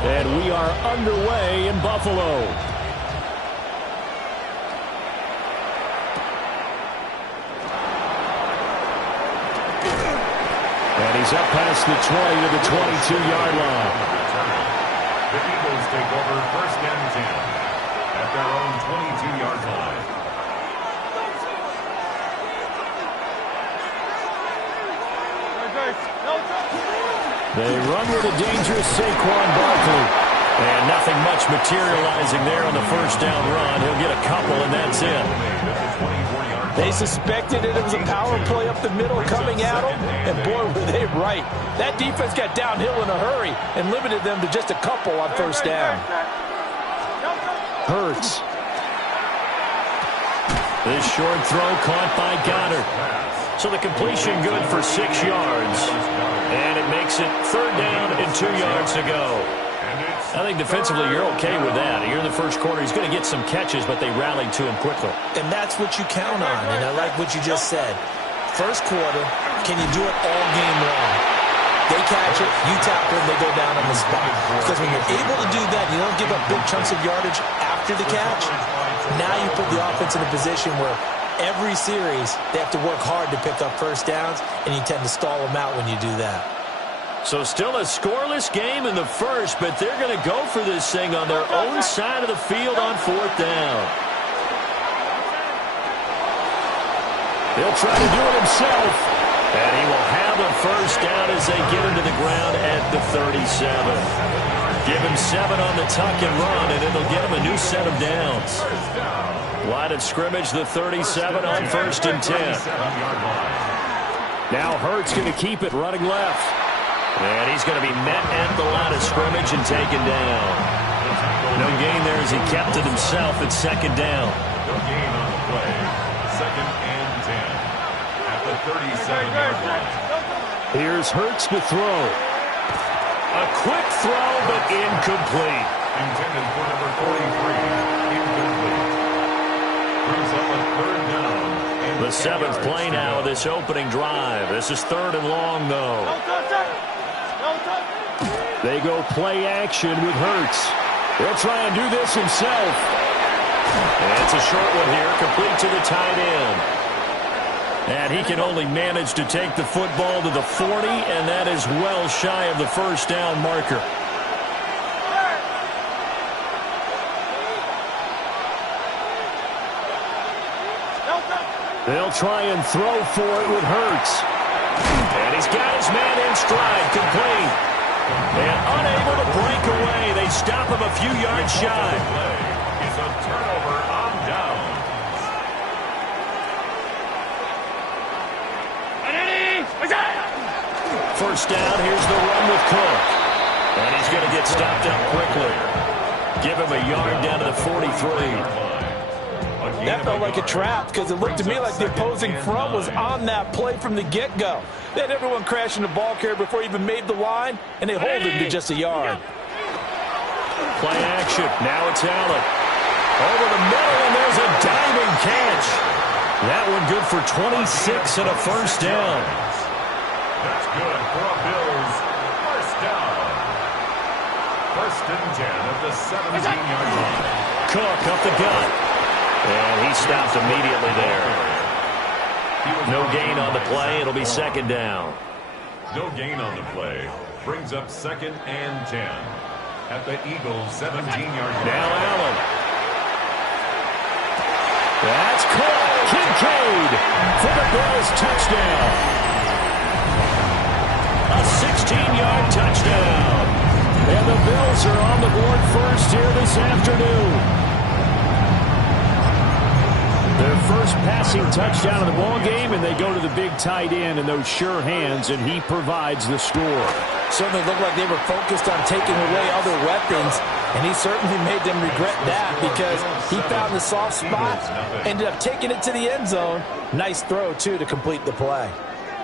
And we are underway in Buffalo. And he's up past the 20 to the 22-yard line. The Eagles take over first and 10 at their own 22-yard line. They run with a dangerous Saquon Barkley. And nothing much materializing there on the first down run. He'll get a couple, and that's it. They suspected it was a power play up the middle coming at them, and boy, were they right. That defense got downhill in a hurry and limited them to just a couple on first down. Hurts. This short throw caught by Goddard. So the completion good for 6 yards. And it makes it third down and 2 yards to go. I think defensively you're okay with that. Here in the first quarter, he's going to get some catches, but they rallied to him quickly. And that's what you count on, and I like what you just said. First quarter, can you do it all game long? They catch it, you tackle them, they go down on the spot. Because when you're able to do that, you don't give up big chunks of yardage after the catch. Now you put the offense in a position where every series they have to work hard to pick up first downs, and you tend to stall them out when you do that. So still a scoreless game in the first, but they're going to go for this thing on their own side of the field on fourth down. He'll try to do it himself, and he will have the first down as they get him to the ground at the 37. Give him 7 on the tuck and run, and it'll get him a new set of downs. Line of scrimmage, the 37 on first and 10. Now Hurts going to keep it running left. And he's going to be met at the line of scrimmage and taken down. No gain there as he kept it himself at second down. No gain on the play. Second and 10 at the 37-yard line. Here's Hurts to throw. A quick throw, but incomplete. Intended for number 43. Incomplete. Brings up a third down. The 7th play now of this opening drive. This is third and long, though. They go play action with Hurts. He'll try and do this himself. And it's a short one here, complete to the tight end. And he can only manage to take the football to the 40, and that is well shy of the first down marker. They'll try and throw for it with Hurts. And he's got his man in stride, complete. And unable to break away. They stop him a few yards shy. It's a turnover on down. First down, here's the run with Cook. And he's going to get stopped up quickly. Give him a yard down to the 43. That felt like a trap because it looked to me like the opposing front was on that play from the get-go. They had everyone crashing the ball carrier before he even made the line, and they hold him to just a yard. Play action. Now it's Allen. Over the middle, and there's a diving catch. That one good for 26 and a first down. That's good for a Bills first down. First and 10 at the 17-yard line. Cook up the gut. And he stopped immediately there. No gain on the play. It'll be second down. No gain on the play. Brings up second and 10 at the Eagles' 17-yard line. Now Allen. That's caught. Kincaid for the Bills touchdown. A 16-yard touchdown. And the Bills are on the board first here this afternoon. Their first passing touchdown of the ball game, and they go to the big tight end in those sure hands, and he provides the score. Certainly looked like they were focused on taking away other weapons, and he certainly made them regret that because he found the soft spot, ended up taking it to the end zone. Nice throw, too, to complete the play.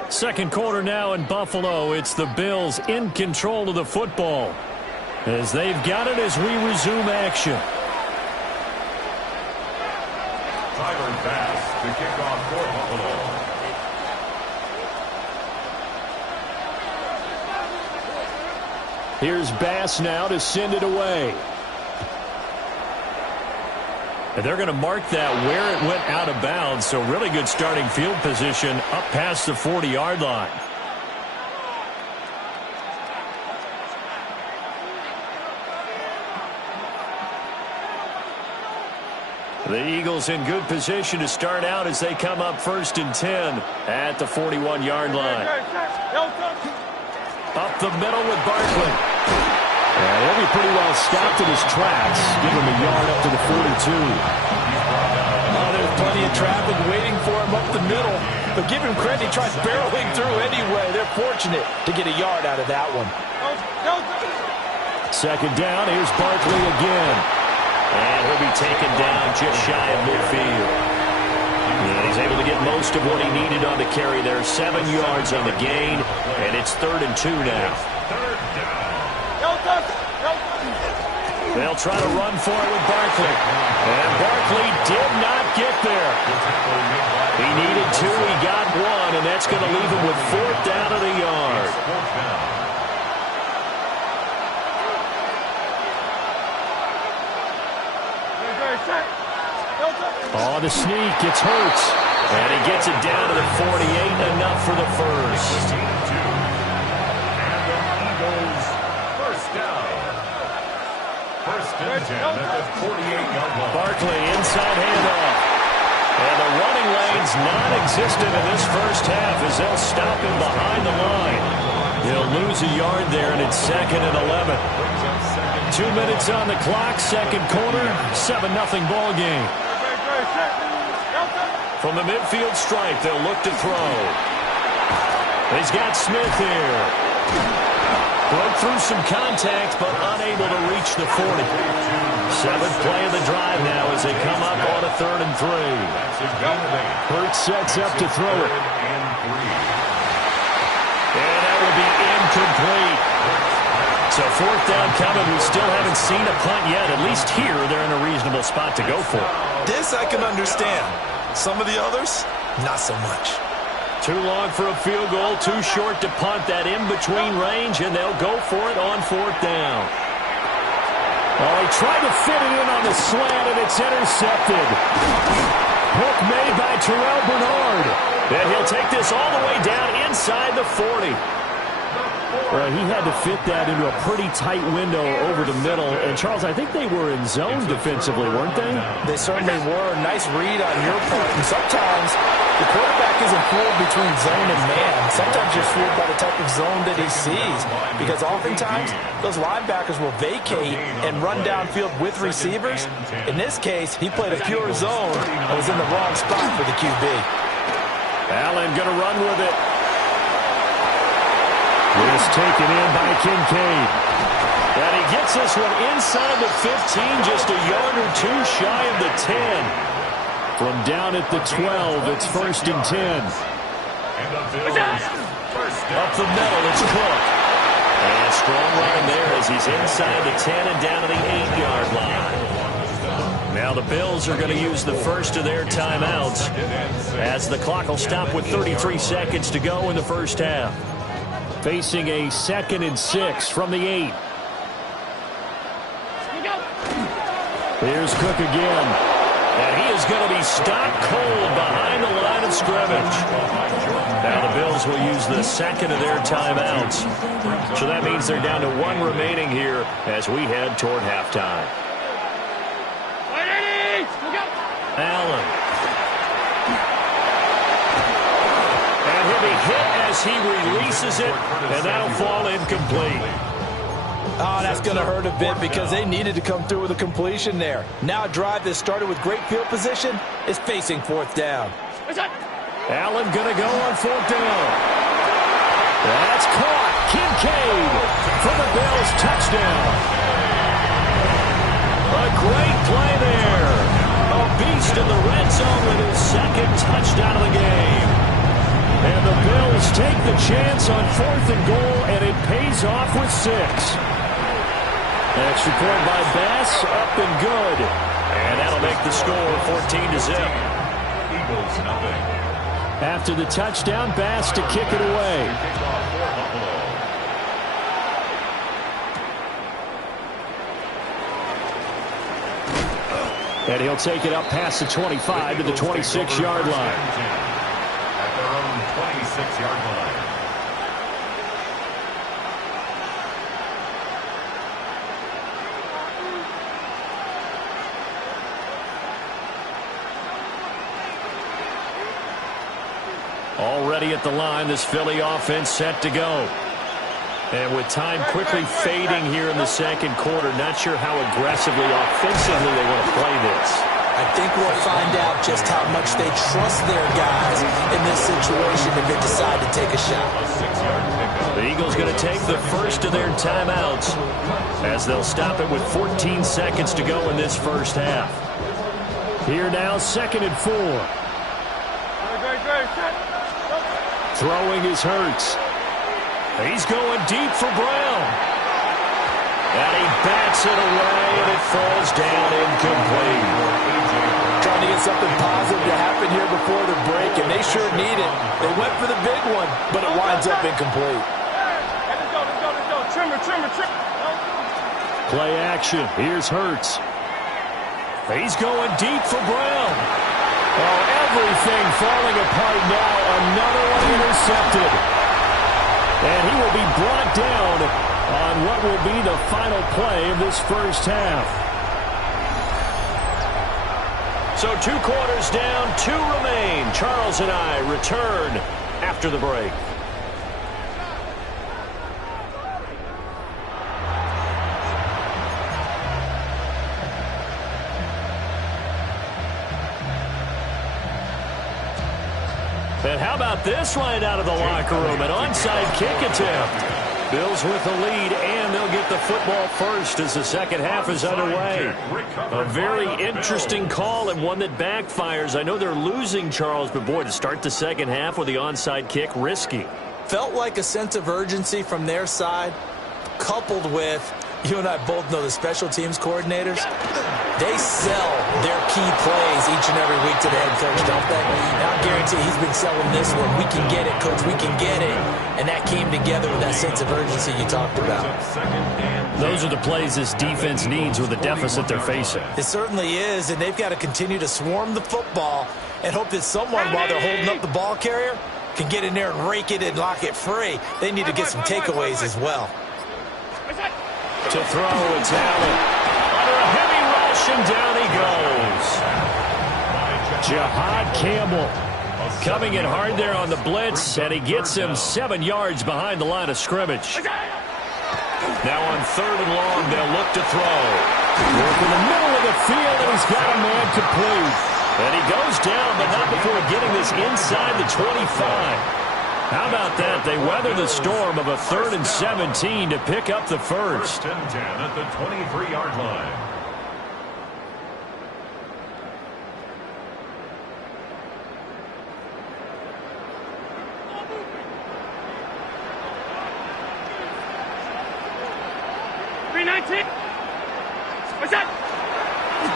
Second quarter now in Buffalo. It's the Bills in control of the football as they've got it as we resume action. Tyler Bass to kick off for Buffalo. Here's Bass now to send it away. And they're going to mark that where it went out of bounds, so really good starting field position up past the 40-yard line. The Eagles in good position to start out as they come up 1st and 10 at the 41-yard line. Up the middle with Barkley. Yeah, he'll be pretty well stopped in his tracks. Give him a yard up to the 42. Oh, there's plenty of traffic waiting for him up the middle. But give him credit, he tried barreling through anyway. They're fortunate to get a yard out of that one. 2nd down, here's Barkley again. And he'll be taken down just shy of midfield. And he's able to get most of what he needed on the carry there. 7 yards on the gain, and it's 3rd and 2 now. They'll try to run for it with Barkley. And Barkley did not get there. He needed 2, he got 1, and that's going to leave him with 4th down and a yard. On the sneak, it's Hurts. And he gets it down to the 48, enough for the first. Barkley inside handoff. And the running lane's non-existent in this first half as they'll stop him behind the line. He'll lose a yard there, and it's 2nd and 11. 2 minutes on the clock, 2nd quarter, 7-0 ball game. From the midfield stripe, they'll look to throw. He's got Smith here. Broke through some contact, but unable to reach the 40. 7th play of the drive now as they come up on a 3rd and 3. Hurts sets up to throw it. And that will be incomplete. So 4th down coming. We still haven't seen a punt yet. At least here, they're in a reasonable spot to go for. This I can understand. Some of the others, not so much. Too long for a field goal, too short to punt. That in-between range, and they'll go for it on 4th down. Oh, he tried to fit it in on the slant, and it's intercepted. Hook made by Terrell Bernard. And he'll take this all the way down inside the 40. Well, he had to fit that into a pretty tight window over the middle. And, Charles, I think they were in zone defensively, weren't they? They certainly were. Nice read on your part. And sometimes the quarterback isn't fooled between zone and man. Sometimes you're fooled by the type of zone that he sees. Because oftentimes, those linebackers will vacate and run downfield with receivers. In this case, he played a pure zone and was in the wrong spot for the QB. Allen going to run with it. This taken in by Kincaid. And he gets this one inside the 15, just a yard or 2 shy of the 10. From down at the 12, it's 1st and 10. Up the middle, it's Cook. And strong run there as he's inside the 10 and down to the 8-yard line. Now the Bills are going to use the first of their timeouts as the clock will stop with 33 seconds to go in the first half. Facing a 2nd and 6 from the 8. Here's Cook again. And he is going to be stopped cold behind the line of scrimmage. Now the Bills will use the 2nd of their timeouts. So that means they're down to 1 remaining here as we head toward halftime. Allen. And he'll be hit as he releases it, and that'll fall incomplete. Oh, that's going to hurt a bit because they needed to come through with a completion there. Now a drive that started with great field position is facing 4th down. Allen going to go on 4th down. That's caught. Kincaid for the Bills touchdown. A great play there. A beast in the red zone with his 2nd touchdown of the game. And the Bills take the chance on 4th and goal, and it pays off with 6. Extra point by Bass, up and good. And that'll make the score 14-0. Eagles nothing. After the touchdown, Bass to kick it away. And he'll take it up past the 25 to the 26-yard line. At their own 26-yard line. Already at the line, this Philly offense set to go. And with time quickly fading here in the second quarter, not sure how aggressively, offensively they want to play this. I think we'll find out just how much they trust their guys in this situation if they decide to take a shot. The Eagles going to take the first of their timeouts as they'll stop it with 14 seconds to go in this first half. Here now, 2nd and 4. Throwing is Hurts. He's going deep for Brown. And he bats it away, and it falls down incomplete. Trying to get something positive to happen here before the break, and they sure need it. They went for the big one, but it winds up incomplete. Play action. Here's Hurts. He's going deep for Brown. Oh, everything falling apart now. Another one intercepted. And he will be brought down on what will be the final play of this first half. So 2 quarters down, 2 remain. Charles and I return after the break. And how about this right out of the locker room? An onside kick attempt. Bills with the lead, and they'll get the football first as the second half is underway. A very interesting call and one that backfires. I know they're losing, Charles, but boy, to start the second half with the onside kick, risky. Felt like a sense of urgency from their side, coupled with, you and I both know the special teams coordinators, they sell their key plays each and every week to the head coach, don't they? And I guarantee he's been selling this one. We can get it, coach. We can get it. And that came together with that sense of urgency you talked about. Those are the plays this defense needs with the deficit they're facing. It certainly is, and they've got to continue to swarm the football and hope that someone, while they're holding up the ball carrier, can get in there and rake it and lock it free. They need to get some takeaways as well. To throw, it's Allen. Under a heavy rush, and down he goes. Jahad Campbell Coming in hard there on the blitz, and he gets him 7 yards behind the line of scrimmage. Now on 3rd and long, they'll look to throw. Work in the middle of the field, and he's got a man complete. And he goes down, but not before getting this inside the 25. How about that? They weather the storm of a 3rd and 17 to pick up the first. 1st and 10 at the 23-yard line.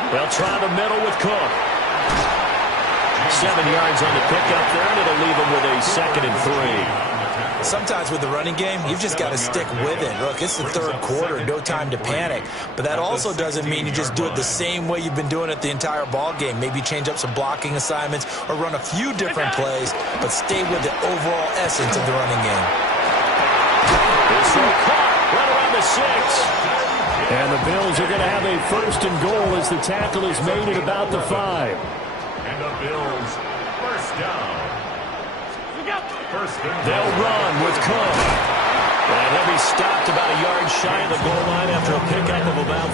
They'll try the middle with Cook. 7 yards on the pickup there, and it'll leave him with a 2nd and 3. Sometimes with the running game, you've just got to stick with it. Look, it's the 3rd quarter, no time to panic. But that also doesn't mean you just do it the same way you've been doing it the entire ball game. Maybe change up some blocking assignments or run a few different plays, but stay with the overall essence of the running game. This throw caught right around the 6. And the Bills are going to have a 1st and goal as the tackle is made at about the 5. And the Bills, 1st down. They'll run with Cook. And he'll be stopped about a yard shy of the goal line after a pickup of about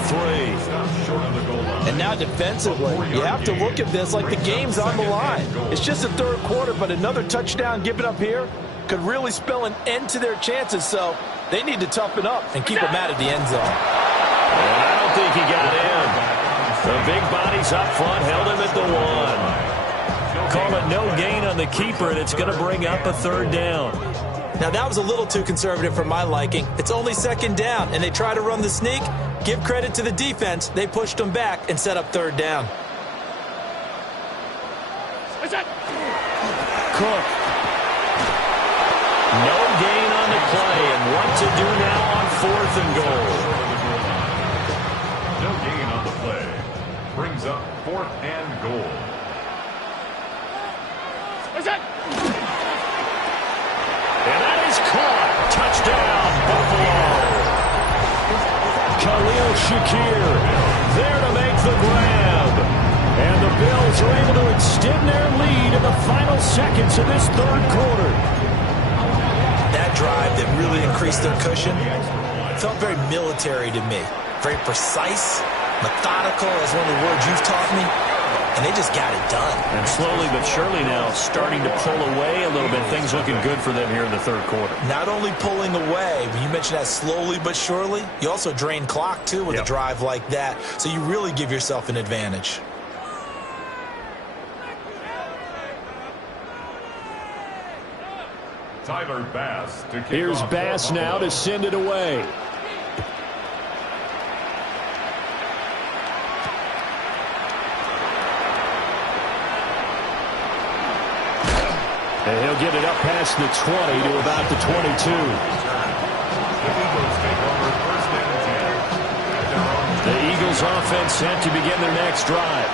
3. And now defensively, you have to look at this like the game's on the line. It's just the 3rd quarter, but another touchdown given up here could really spell an end to their chances. So they need to toughen up and keep them out of the end zone. And I don't think he got in. The big bodies up front held him at the 1. Call it no gain on the keeper, and it's going to bring up a 3rd down. Now, that was a little too conservative for my liking. It's only 2nd down, and they try to run the sneak. Give credit to the defense. They pushed them back and set up 3rd down. Cook. No gain on the play, and what to do now on 4th and goal. No gain on the play. brings up 4th and goal. And that is caught. Touchdown, Buffalo. Khalil Shakir there to make the grab. And the Bills are able to extend their lead in the final seconds of this third quarter. That drive that really increased their cushion felt very military to me. Very precise, methodical, as one of the words you've taught me. And they just got it done. And slowly but surely now starting to pull away a little bit. Things looking good for them here in the third quarter. Not only pulling away, when you mentioned that slowly but surely, you also drain clock, too, with a drive like that. So you really give yourself an advantage. Tyler Bass to kick Here's off Bass now to send it away. And he'll get it up past the 20 to about the 22. The Eagles offense set to begin their next drive.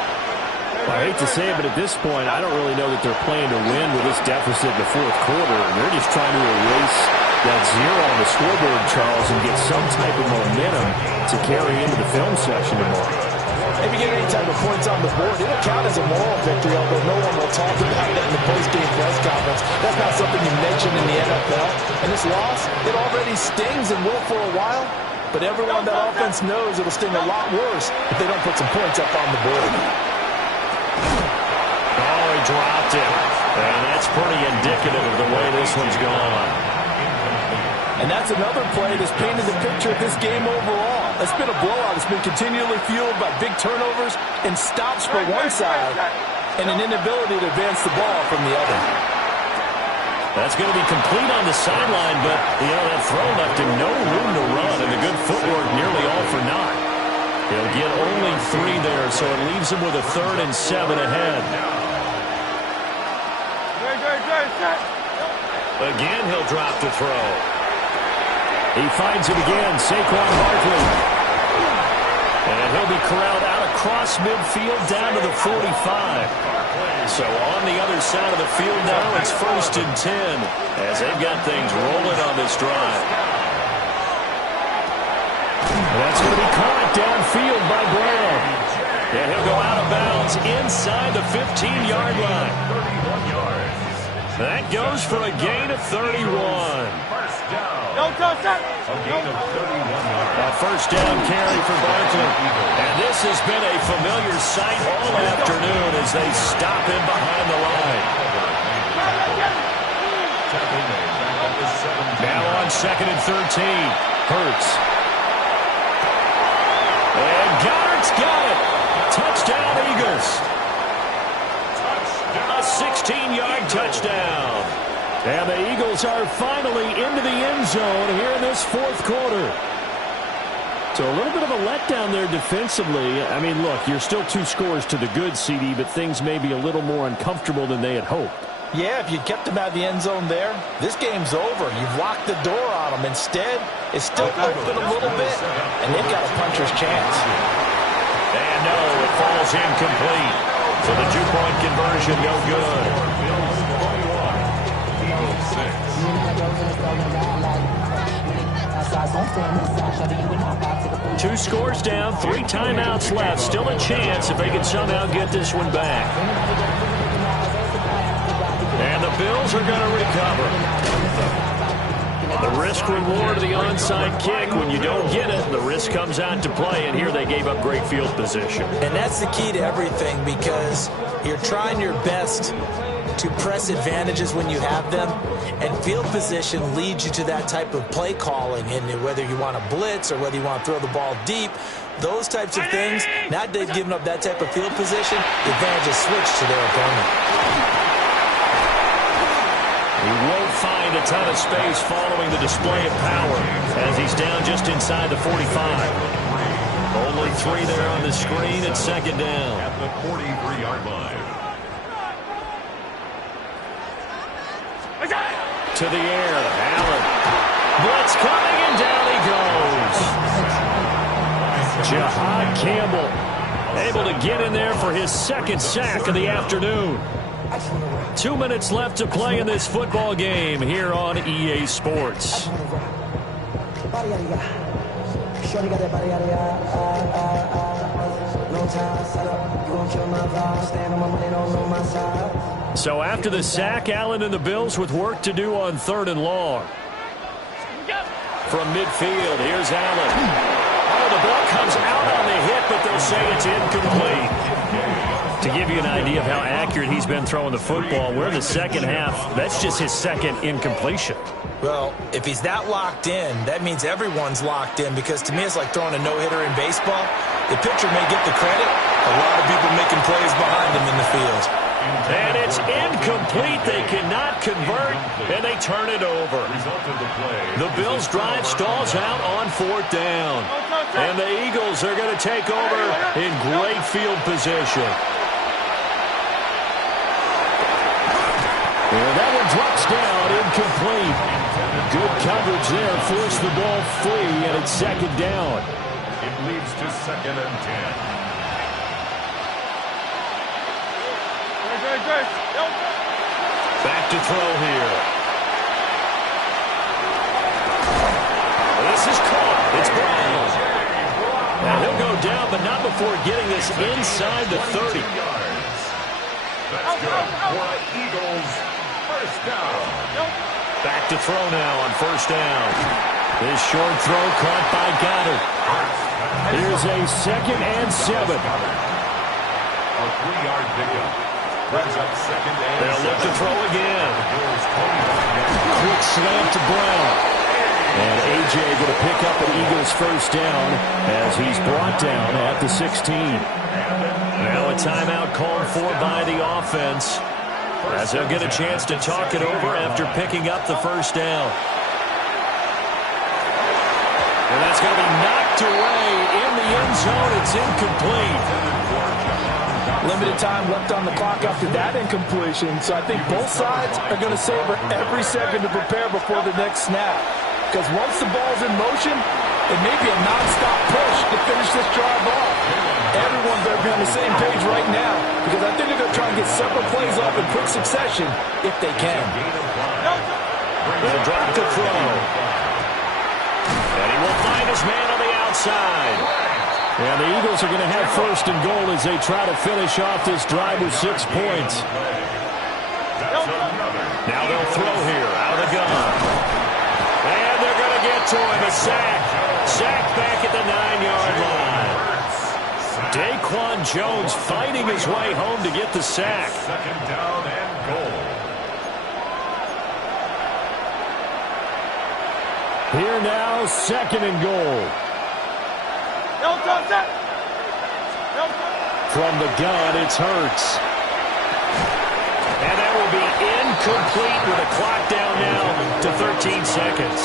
I hate to say it, but at this point, I don't really know that they're playing to win with this deficit in the fourth quarter. They're just trying to erase that zero on the scoreboard, Charles, and get some type of momentum to carry into the film section tomorrow. If you get any type of points on the board, it'll count as a moral victory, although no one will talk about that in the post-game press conference. That's not something you mention in the NFL. And this loss, it already stings and will for a while, but everyone on that offense knows it'll sting a lot worse if they don't put some points up on the board. Oh, he dropped it. And that's pretty indicative of the way this one's gone. And that's another play that's painted the picture of this game overall. It's been a blowout. It's been continually fueled by big turnovers and stops for one side and an inability to advance the ball from the other. That's going to be complete on the sideline, but, that throw left him no room to run, and the good footwork nearly all for naught. He'll get only 3 there, so it leaves him with a 3rd and 7 ahead. Again, he'll drop to throw. He finds it again, Saquon Barkley. And he'll be corralled out across midfield down to the 45. So on the other side of the field now, it's 1st and 10 as they've got things rolling on this drive. That's going to be caught downfield by Brown. And he'll go out of bounds inside the 15-yard line. 31 yards. That goes for a gain of 31. First down. A gain of 31 yards. A first down carry for Barkley. And this has been a familiar sight all afternoon as they stop him behind the line. Now on 2nd and 13. Hurts. And Goddard's got it. Touchdown, Eagles. A 16-yard touchdown. And the Eagles are finally into the end zone here in this fourth quarter. So a little bit of a letdown there defensively. I mean, look, you're still 2 scores to the good, CD, but things may be a little more uncomfortable than they had hoped. Yeah, if you kept them out of the end zone there, this game's over. You've locked the door on them. Instead, it's still open a little bit, and they've got a puncher's chance. And no, it falls incomplete. So the 2-point conversion, no good. Bills 21, Eagles 6. 2 scores down, 3 timeouts left. Still a chance if they can somehow get this one back. And the Bills are going to recover. The risk-reward of the onside kick, when you don't get it, the risk comes out to play, and here they gave up great field position. And that's the key to everything, because you're trying your best to press advantages when you have them, and field position leads you to that type of play calling, and whether you want to blitz or whether you want to throw the ball deep, those types of things, now that they've given up that type of field position, the advantage is switched to their opponent. He won't find a ton of space following the display of power as he's down just inside the 45. Only 3 there on the screen at 2nd down. At the 43-yard line. To the air, Allen. Blitz coming, and down he goes. Jahad Campbell Able to get in there for his second sack of the afternoon. 2 minutes left to play in this football game here on EA Sports. So after the sack, Allen and the Bills with work to do on 3rd and long. From midfield, here's Allen. Oh, the ball comes out on the hit, but they'll say it's incomplete. To give you an idea of how accurate he's been throwing the football, we're in the second half. That's just his second incompletion. Well, if he's that locked in, that means everyone's locked in, because to me it's like throwing a no-hitter in baseball. The pitcher may get the credit. A lot of people making plays behind him in the field. And it's incomplete. They cannot convert, and they turn it over. The Bills' drive stalls out on 4th down. And the Eagles are going to take over in great field position. And that one drops down, incomplete. Good coverage there, forced the ball free, and it's 2nd down. It leads to 2nd and 10. Back to throw here. This is caught. It's Brown. And he'll go down, but not before getting this inside the 30. That's good for Eagles. 1st down. Back to throw now on 1st down. This short throw caught by Goddard. Here's a 2nd and 7. A 3-yard pickup. Brings up 2nd and 7. They'll look to throw again. Quick slam to Brown. And A.J. going to pick up an Eagles 1st down as he's brought down at the 16. Now a timeout called for by the offense, as they'll get a chance to talk it over after picking up the 1st down. And that's going to be knocked away in the end zone. It's incomplete. Limited time left on the clock after that incompletion, so I think both sides are going to savor every second to prepare before the next snap. Because once the ball's in motion, it may be a non-stop push to finish this drive off. Everyone better be on the same page right now, because I think they're going to try and get several plays off in quick succession if they can. They'll drop to throw. And he will find his man on the outside. And the Eagles are going to have 1st and goal as they try to finish off this drive with 6 points. Now they'll throw here out of the gun. And they're going to get to him. A sack. Sack back at the 9-yard line. Daquan Jones fighting his way home to get the sack. 2nd down and goal. Here now, 2nd and goal. From the gun, it's Hurts. And that will be incomplete with a clock down now to 13 seconds.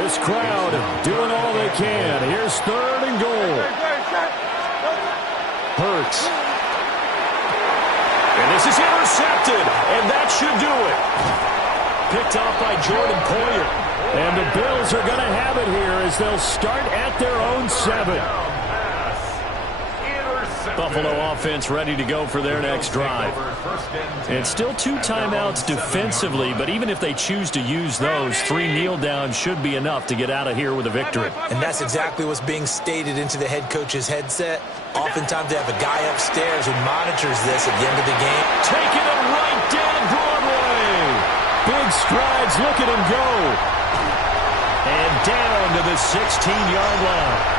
This crowd doing all they can. Here's 3rd and goal. Hurts. And this is intercepted, and that should do it. Picked off by Jordan Poyer. And the Bills are going to have it here as they'll start at their own 7. Buffalo offense ready to go for their next drive. And still 2 timeouts defensively, but even if they choose to use those, 3 kneel downs should be enough to get out of here with a victory. And that's exactly what's being stated into the head coach's headset. Oftentimes they have a guy upstairs who monitors this at the end of the game. Taking it right down Broadway. Big strides, look at him go. And down to the 16-yard line.